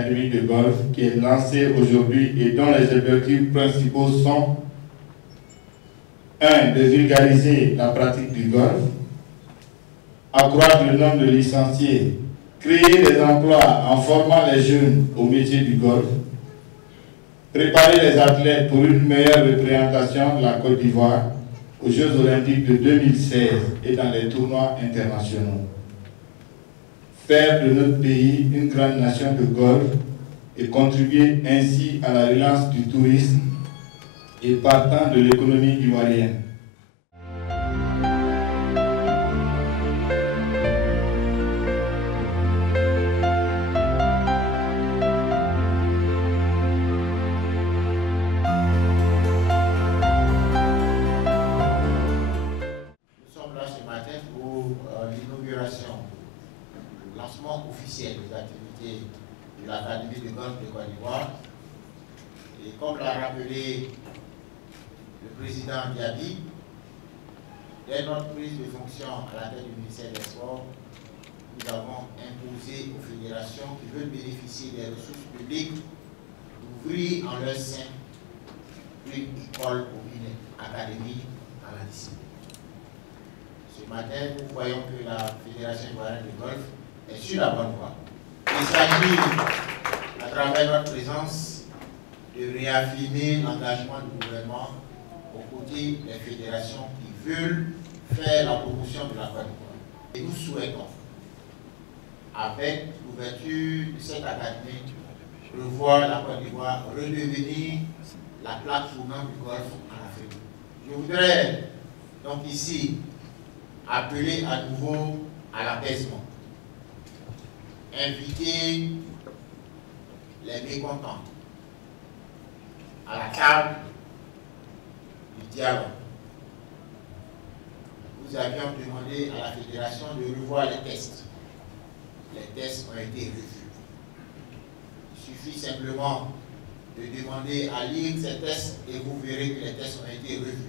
académique de golf qui est lancée aujourd'hui et dont les objectifs principaux sont 1. De vulgariser la pratique du golf, accroître le nombre de licenciés, créer des emplois en formant les jeunes au métier du golf, préparer les athlètes pour une meilleure représentation de la Côte d'Ivoire aux Jeux Olympiques de 2016 et dans les tournois internationaux. Faire de notre pays une grande nation de golf et contribuer ainsi à la relance du tourisme et partant de l'économie ivoirienne. Lancement officiel des activités de l'Académie de golf de Côte d'Ivoire. Et comme l'a rappelé le président Diaby, dès notre prise de fonction à la tête du ministère des Sports, nous avons imposé aux fédérations qui veulent bénéficier des ressources publiques d'ouvrir en leur sein une école ou une académie à la discipline. Ce matin, nous voyons que la Fédération ivoirienne de golf est sur la bonne voie. Il s'agit, à travers notre présence, de réaffirmer l'engagement du gouvernement aux côtés des fédérations qui veulent faire la promotion de la Côte d'Ivoire. Et nous souhaitons, avec l'ouverture de cette académie, revoir la Côte d'Ivoire redevenir la plaque tournante du golf en Afrique. Je voudrais donc ici appeler à nouveau à l'apaisement. Inviter les mécontents à la table du dialogue. Nous avions demandé à la fédération de revoir les tests. Les tests ont été revus. Il suffit simplement de demander à lire ces tests et vous verrez que les tests ont été revus.